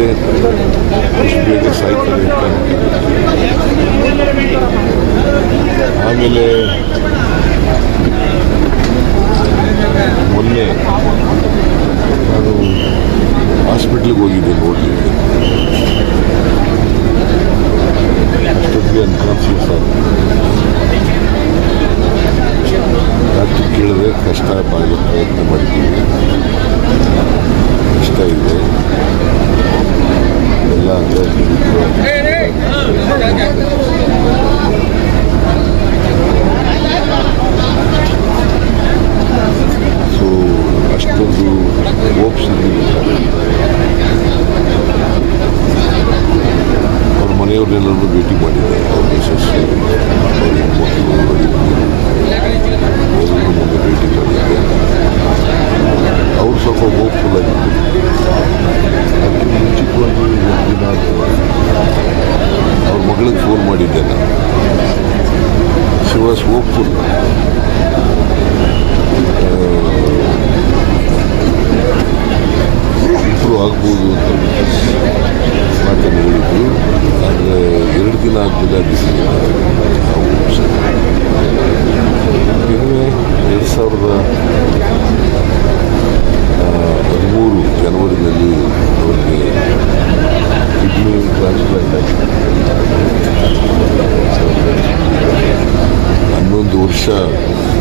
ಮುಂದೆ ಬೇಗ ಸಾಯ್ತದೆ ಆಮೇಲೆ ಮೊನ್ನೆ ನಾನು ಹಾಸ್ಪಿಟ್ಲಿಗೆ ಹೋಗಿದ್ದೆ ನೋಡಲಿಕ್ಕೆ. ಮುಖ್ಯವಾಗಿ ದಿನಾಂಕ ಅವ್ರ ಮಗಳಿಗೆ ಫೋನ್ ಮಾಡಿದ್ದೆ ನಾನು. ಶಿವಾಸ್ ಹೋಗ್ಪುಲ್ ಇಬ್ಬರು ಆಗ್ಬೋದು ಅಂತ ಮಾತನ್ನು ಹೇಳಿದ್ರು. Andurcha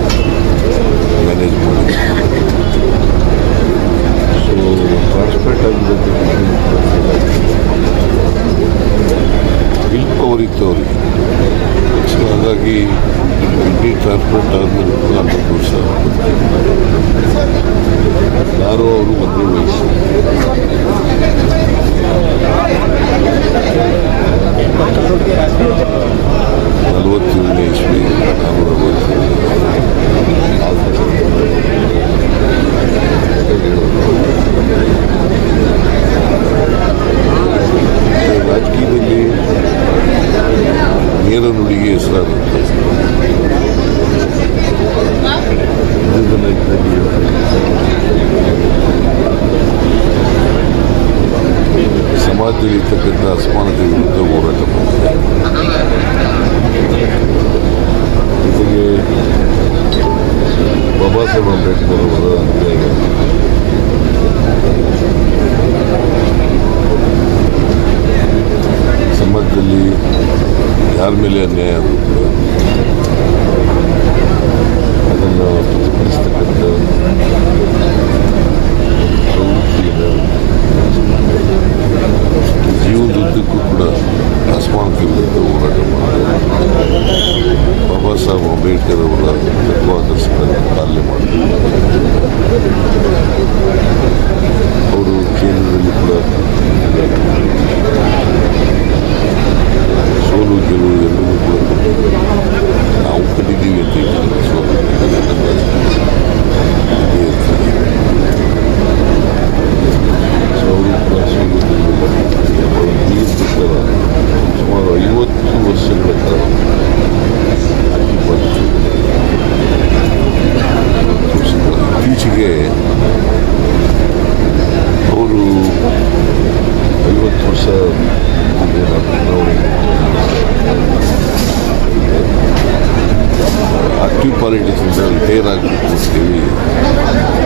ಕ್ವಾಲಿಟಿ ಕ್ವಾಲಿಟೀಸ್ ತೇರಾಗಿ ಕೂರಿಸ್ತೀವಿ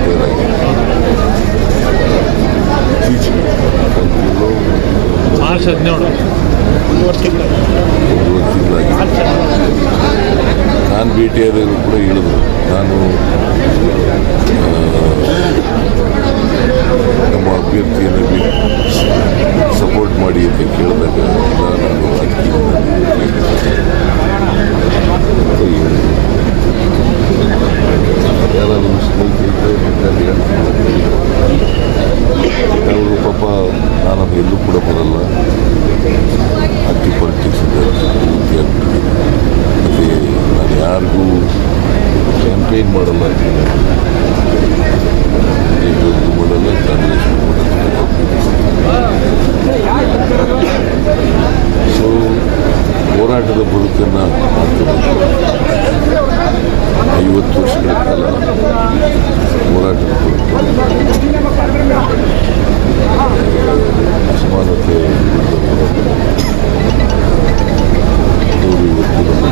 ತೇರಾಗಿ ಮಾರ್ಚ್ ಹದಿನೇಳು ನಾನು ಭೇಟಿಯಾದ ಕೂಡ ಹೇಳಿದ್ರು ನಾನು ನಾನು ಎಲ್ಲೂ ಕೂಡ ಬರಲ್ಲ. ಆಂಟಿ ಪಾಲಿಟಿಕ್ಸ್ ಆಗ್ಬಿಟ್ಟಿದ್ದೀನಿ ಮತ್ತು ನಾನು ಯಾರಿಗೂ ಕ್ಯಾಂಪೇನ್ ಮಾಡಲ್ಲ ಮಾಡಲ್ಲ, ಕಾಂಗ್ರೆಸ್ ಮಾಡಲ್ಲ ಸೊ ಹೋರಾಟದ ಬದುಕನ್ನು ಮಾಡ್ಕೋಬೇಕು ಐವತ್ತು ವರ್ಷಗಳ ಕಾಲ ಹೋರಾಟದ ಬದುಕು ಅಸಮಾನತೆ ವಿರುದ್ಧ ಹೋರಾಟ ಅವರು ಇವತ್ತು ನಮ್ಮ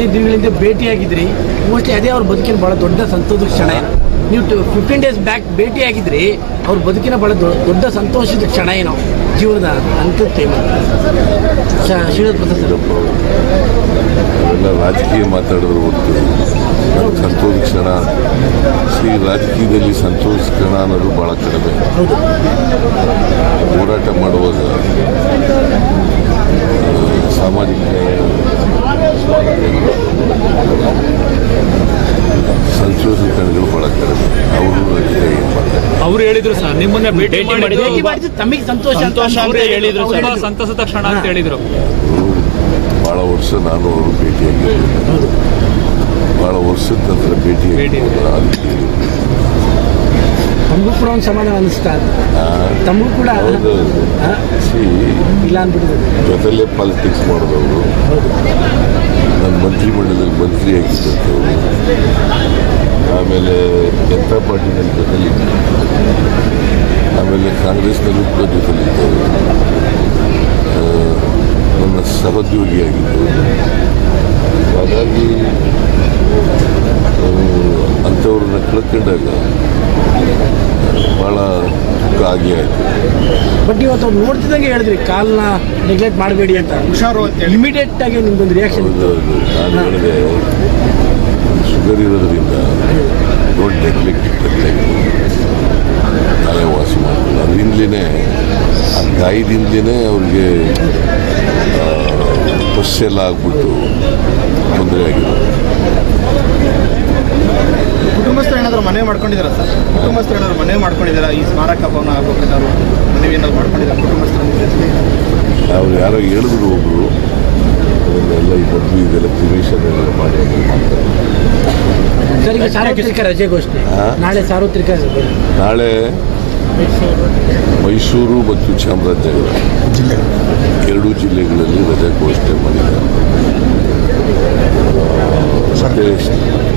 ಹದಿನೈದು ದಿನಗಳಿಂದ ಭೇಟಿಯಾಗಿದ್ರಿ. ಮೋಸ್ಟ್ಲಿ ಅದೇ ಅವ್ರ ಬದುಕಿನ ಬಹಳ ದೊಡ್ಡ ಸಂತೋಷದ ಕ್ಷಣ. ನೀವು ಫಿಫ್ಟೀನ್ ಡೇಸ್ ಬ್ಯಾಕ್ ಭೇಟಿಯಾಗಿದ್ರಿ ಅವ್ರ ಬದುಕಿನ ಬಹಳ ದೊಡ್ಡ ಸಂತೋಷದ ಕ್ಷಣ ಏನೋ. ಜೀವನದ ಅಂತ್ಯದ ಟೈಮ್ ಶ್ರೀನಾಥ್ ಪ್ರಸಾದ್ ರಾಜಕೀಯ ಮಾತಾಡಿದ್ರು ಹೊರತು ಸಂತೋಷ ಕ್ಷಣ ಶ್ರೀ ರಾಜಕೀಯದಲ್ಲಿ ಸಂತೋಷ ಕ್ಷಣ ಅನ್ನೋದು ಭಾಳ ಕಡಿಮೆ. ಹೋರಾಟ ಮಾಡುವಾಗ ಸಾಮಾಜಿಕ ನ್ಯಾಯ ತಂಡಗಳು ಕಡಿಮೆ ಅವರು ಅವ್ರು ಹೇಳಿದ್ರು ಸರ್ ನಿಮ್ಮನ್ನ ಭೇಟಿ ಮಾಡಿದ್ರು. ತಮಗೆ ಸಂತೋಷ ಅಂತ ಸಂತೋಷ ಹೇಳಿದ್ರು. ಸಂತಸದ ಕ್ಷಣ ಅಂತ ಹೇಳಿದ್ರು. ಭಾಳ ವರ್ಷ ನಾನು ಅವರು ಭೇಟಿಯಾಗಿದ್ದೆ ಭಾಳ ವರ್ಷದ ನಂತರ ಅದಕ್ಕೆ ತಮಗೂ ಕೂಡ ಒಂದು ಸಮಾಧಾನ ಅನಿಸ್ತಾ ತಮಗೂ ಕೂಡ ಇಲ್ಲ ಅಂದ್ಬಿಟ್ಟಿದ್ದಾರೆ ಜೊತೆಲೇ ಪಾಲಿಟಿಕ್ಸ್ ಮಾಡಿದವರು. ನನ್ನ ಮಂತ್ರಿಮಂಡಲದಲ್ಲಿ ಮಂತ್ರಿ ಆಗಿದ್ದಂಥವ್ರು ಆಮೇಲೆ ಜನತಾ ಪಾರ್ಟಿನಲ್ಲಿ ಜೊತೆಲಿ ಆಮೇಲೆ ಕಾಂಗ್ರೆಸ್ನಲ್ಲೂ ಕೂಡ ಜೊತೆಲಿದ್ದವರು ನನ್ನ ನನ್ನ ಸಹೋದ್ಯೋಗಿಯಾಗಿದ್ದು ಹಾಗಾಗಿ ಅಂಥವ್ರನ್ನ ಕಳ್ಕೊಂಡಾಗ ಆಯಿತು ಬಟ್ ಇವತ್ತು ಅವ್ರು ನೋಡ್ತಿದ್ದಂಗೆ ಹೇಳಿದ್ರಿ ಕಾಲ್ನ ನೆಗ್ಲೆಕ್ಟ್ ಮಾಡಬೇಡಿ ಅಂತ. ಹುಷಾರು ಇಮಿಡಿಯೇಟ್ ಆಗಿ ನಿಮ್ದೊಂದು ರಿಯಾಕ್ಷನ್ ನಾನು ಹೇಳಿದೆ ಶುಗರ್ ಇರೋದ್ರಿಂದ ದೊಡ್ಡ ನೆಗ್ಲೆಕ್ಟ್ ನಾಳೆ ವಾಸಿ ಮಾಡ್ತಾರೆ ಅದರಿಂದಲೇ ಆ ಗಾಯದಿಂದಲೇ ಅವ್ರಿಗೆ ಪಸ್ಸೆಲ್ಲ ಆಗ್ಬಿಟ್ಟು ತೊಂದರೆ ಆಗಿರೋದು ಕುಟುಂಬಸ್ಥರು ಏನಾದರೂ ಮನೆ ಮಾಡ್ಕೊಂಡಿದ್ದಾರಾ ಸರ್? ಕುಟುಂಬಸ್ಥರು ಏನಾದರೂ ಮನೆ ಮಾಡ್ಕೊಂಡಿದ್ದಾರೆ? ಈ ಸ್ಮಾರಕ ಭವನ ಹಾಕೋಕ್ಕಿದ್ದಾರೆ ಮನವಿ ಏನಾದ್ರು ಮಾಡ್ಕೊಂಡಿದ್ದಾರೆ ಕುಟುಂಬಸ್ಥರ ಅವ್ರು ಯಾರೋ ಹೇಳಿದ್ರು ಒಬ್ಬರು ಅದನ್ನೆಲ್ಲ ಈ ಮದುವೆ ಇದೆಲ್ಲ ಕ್ರಿಮೇಷನ್ ಎಲ್ಲ ಮಾಡಿ ಆಮೇಲೆ ಮಾಡ್ತಾರೆ. ಸರ್ ಈಗ ಸಾರ್ವತ್ರಿಕ ರಜೆ ಘೋಷಣೆ ನಾಳೆ ಸಾರ್ವತ್ರಿಕ. ನಾಳೆ ಮೈಸೂರು ಮತ್ತು ಚಾಮರಾಜನಗರ. ಎರಡೂ ಜಿಲ್ಲೆಗಳಲ್ಲಿ ರಜೆ ಘೋಷಣೆ ಮಾಡಿದ್ದಾರೆ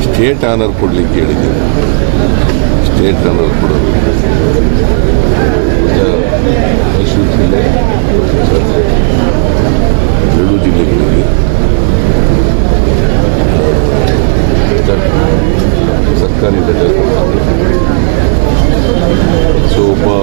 ಸ್ಟೇಟ್ ಆನರ್ ಕೊಡಲಿಕ್ಕೆ ಹೇಳಿದ್ದೇನೆ. ಸ್ಟೇಟ್ ಆನರ್ ಕೊಡೋದು. ಮೈಸೂರು ಜಿಲ್ಲೆ ಎರಡು ಸರ್- ಸರ್ಕಾರಿ ಸೊ ಒಬ್ಬ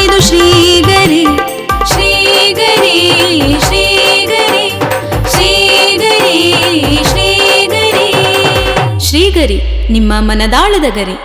ನಿಮ್ಮ ಮನದಾಳದ ಗರಿ.